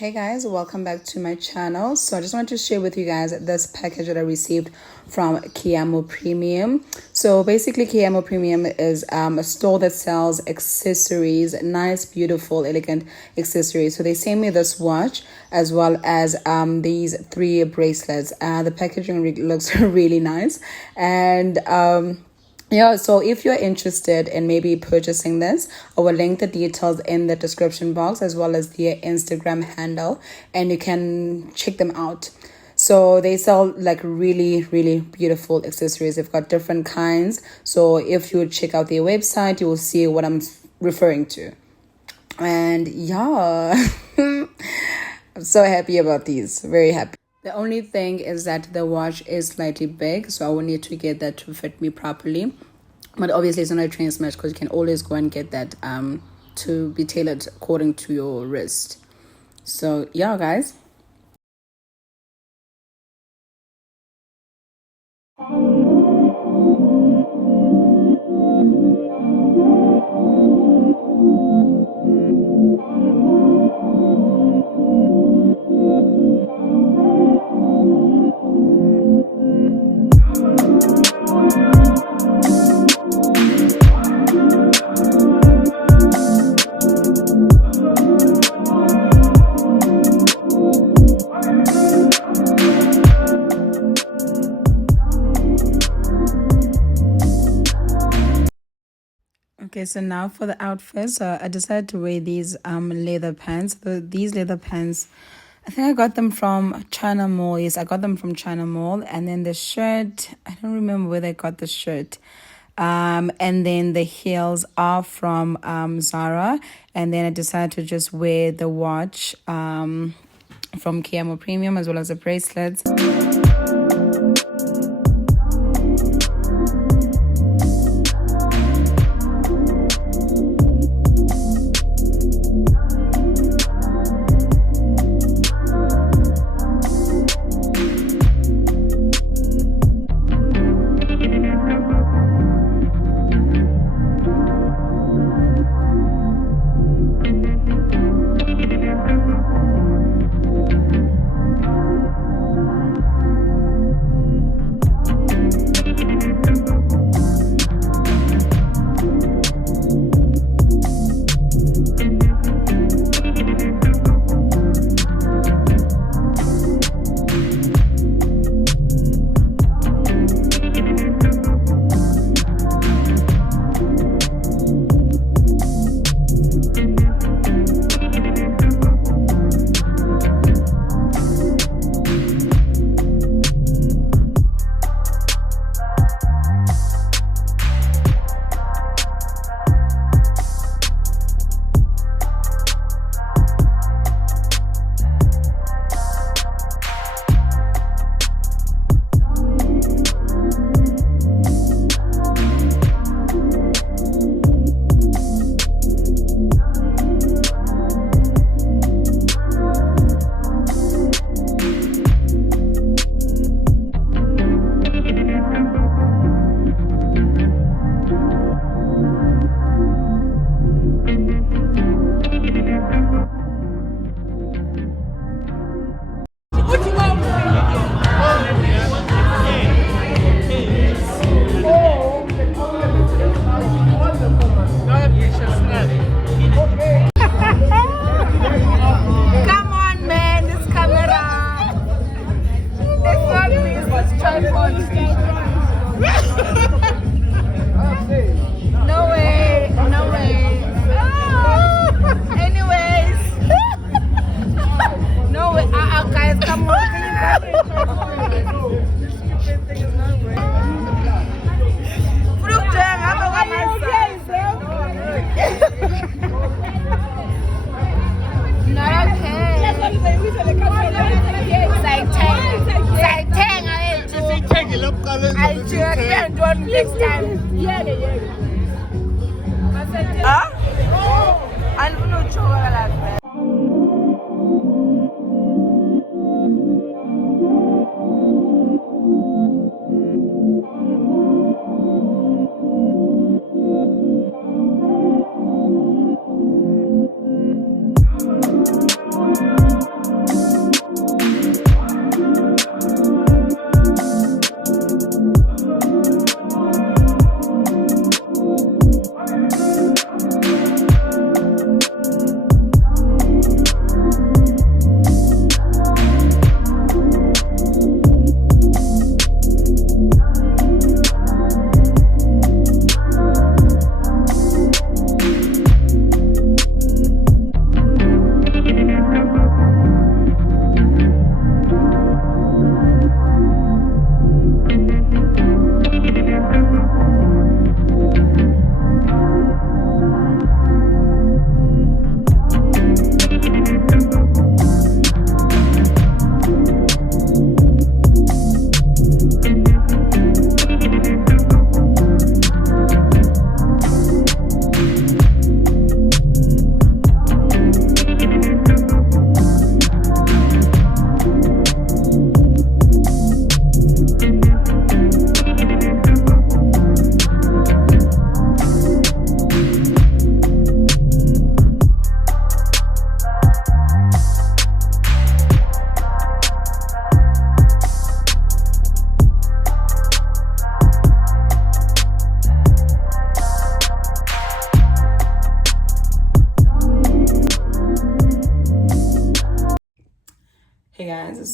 Hey guys, welcome back to my channel. So I just wanted to share with you guys this package that I received from Keamo Premium. So basically Keamo Premium is a store that sells accessories, nice, beautiful, elegant accessories. So they sent me this watch as well as these 3 bracelets. The packaging looks really nice, and yeah, so if you're interested in maybe purchasing this, I will link the details in the description box as well as their Instagram handle, and you can check them out. So they sell like really beautiful accessories. They've got different kinds. So if you check out their website, you will see what I'm referring to. And yeah, I'm so happy about these. Very happy. The only thing is that the watch is slightly big, so I will need to get that to fit me properly. But obviously it's not a train smash because you can always go and get that to be tailored according to your wrist. So yeah, guys. Okay, so now for the outfit. So I decided to wear these leather pants. These leather pants, I think I got them from China Mall. Yes, I got them from China Mall. And then the shirt, I don't remember where they got the shirt. And then the heels are from Zara. And then I decided to just wear the watch from Keamo Premium as well as the bracelets. Next time. Yeah. Huh? I'm not sure what I like.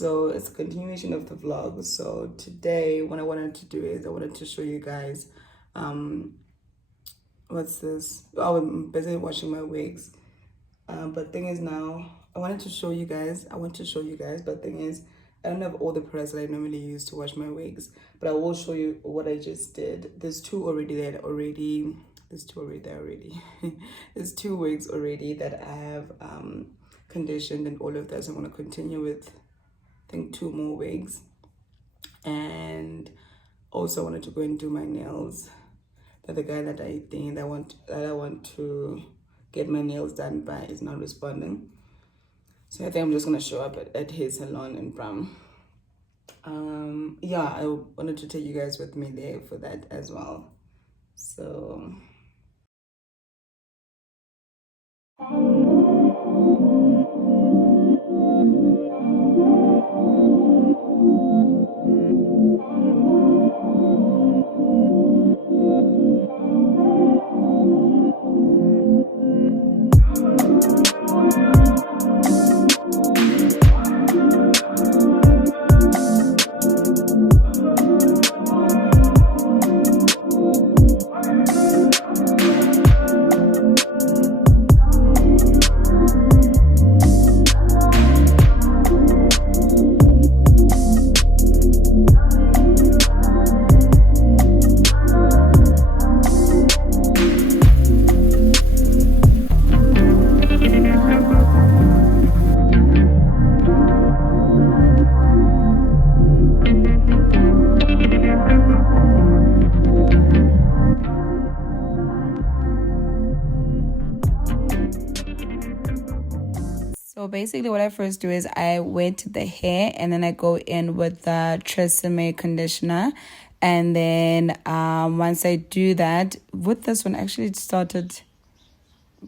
So it's a continuation of the vlog. So today what I wanted to do is I wanted to show you guys what's this. Oh, I'm busy washing my wigs. But thing is now I want to show you guys, but thing is I don't have all the products that I normally use to wash my wigs, but I will show you what I just did. There's two already. There's two already. There's two wigs already that I have conditioned and all of that. So I'm going to continue with, I think, two more wigs. And also I wanted to go and do my nails. That the guy that I want to get my nails done by is not responding. So I think I'm just gonna show up at his salon in Bram. Yeah, I wanted to take you guys with me there for that as well. So So basically what I first do is I wet the hair and then I go in with the Tresemme conditioner. And then once I do that, with this one, actually it started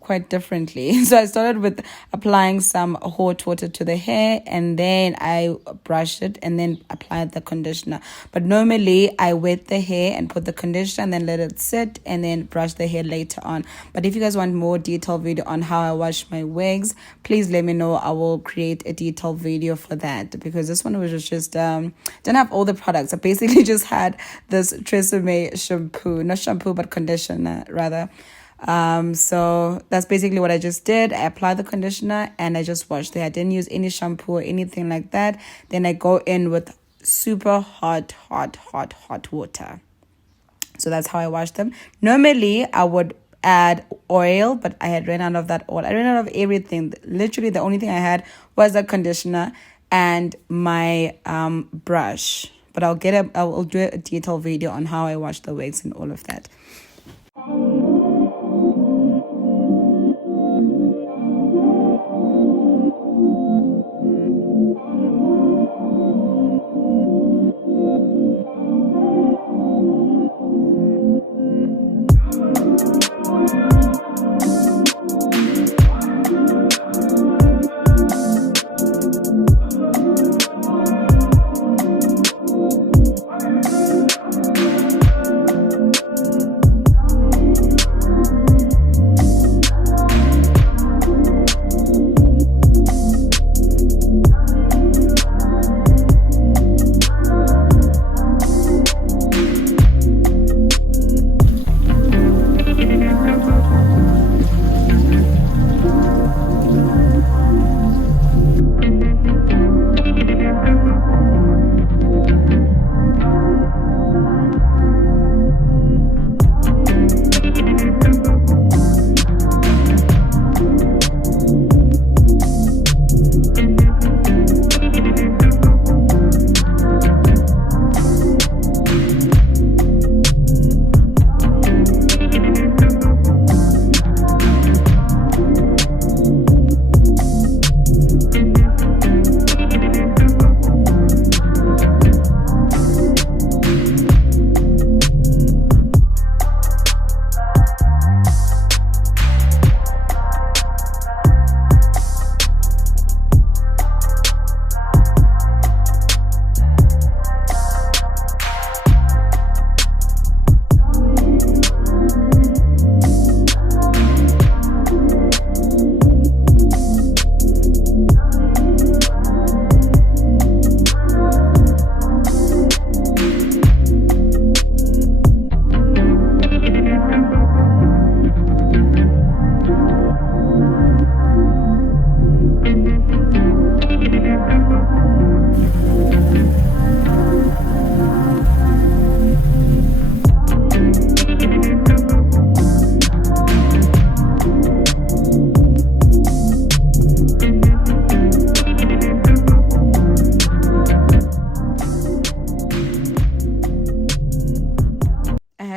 quite differently. So I started with applying some hot water to the hair and then I brushed it and then applied the conditioner. But normally I wet the hair and put the conditioner and then let it sit and then brush the hair later on. But if you guys want more detailed video on how I wash my wigs, please let me know. I will create a detailed video for that, because this one was just didn't have all the products. I basically just had this Tresemme shampoo, not shampoo but conditioner rather. So that's basically what I just did. I applied the conditioner and I just washed it. I didn't use any shampoo or anything like that. Then I go in with super hot water. So that's how I wash them. Normally I would add oil, but I had ran out of that oil. I ran out of everything. Literally the only thing I had was the conditioner and my brush. But I will do a detailed video on how I wash the wigs and all of that.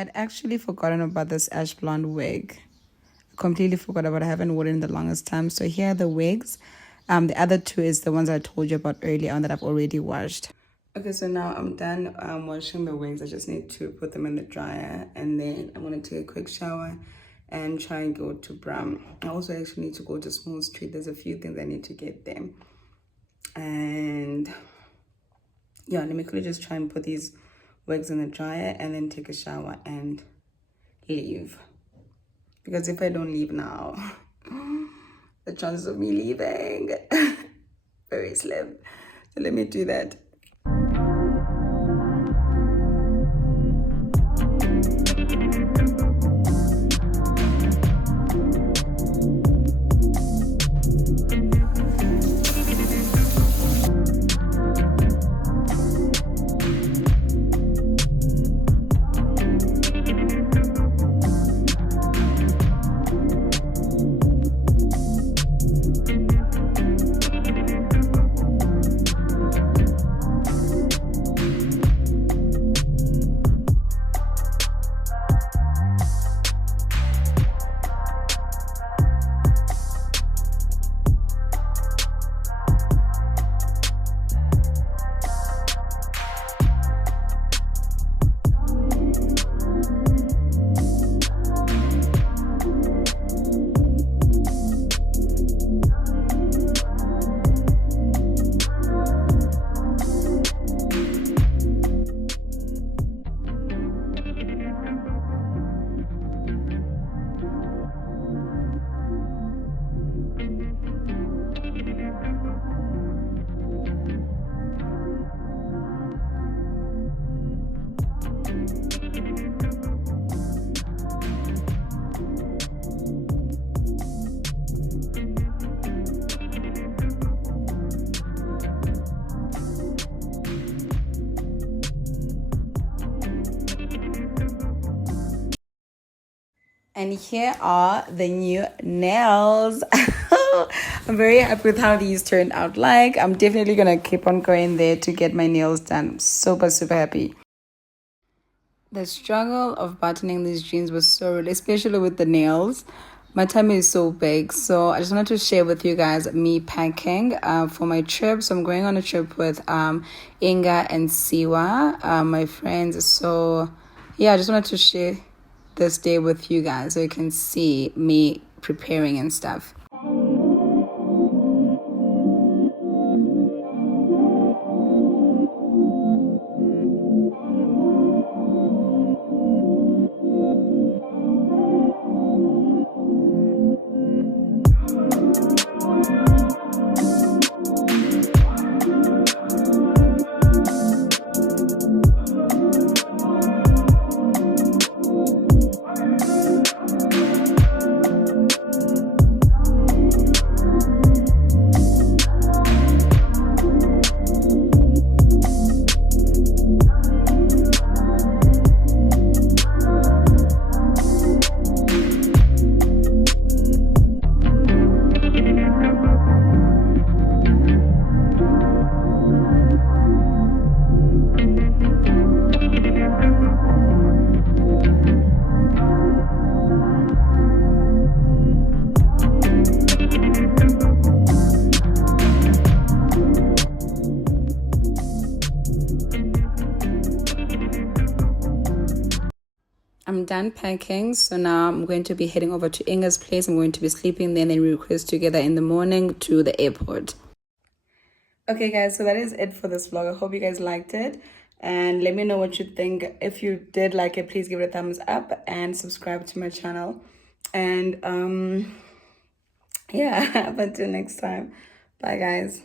I'd actually forgotten about this ash blonde wig. Completely forgot about it. I haven't worn it in the longest time. So here are the wigs. The other two is the ones I told you about earlier on that I've already washed. Okay, so now I'm done washing the wigs. I just need to put them in the dryer, and then I'm gonna take a quick shower and try and go to Bram. I also actually need to go to Small Street. There's a few things I need to get there. And yeah, let me quickly just try and put these wigs in the dryer and then take a shower and leave. Because if I don't leave now, the chances of me leaving very slim. So let me do that. And here are the new nails. I'm very happy with how these turned out. Like, I'm definitely gonna keep on going there to get my nails done. I'm super, super happy. The struggle of buttoning these jeans was so real, especially with the nails. My tummy is so big, so I just wanted to share with you guys me packing for my trip. So I'm going on a trip with Inga and Siwa, my friends. So yeah, I just wanted to share this day with you guys so you can see me preparing and stuff. I'm done packing, so now I'm going to be heading over to Inga's place. I'm going to be sleeping there and then we cruise together in the morning to the airport. Okay guys, so that is it for this vlog. I hope you guys liked it and let me know what you think. If you did like it, please give it a thumbs up and subscribe to my channel. And yeah, up until next time. Bye guys.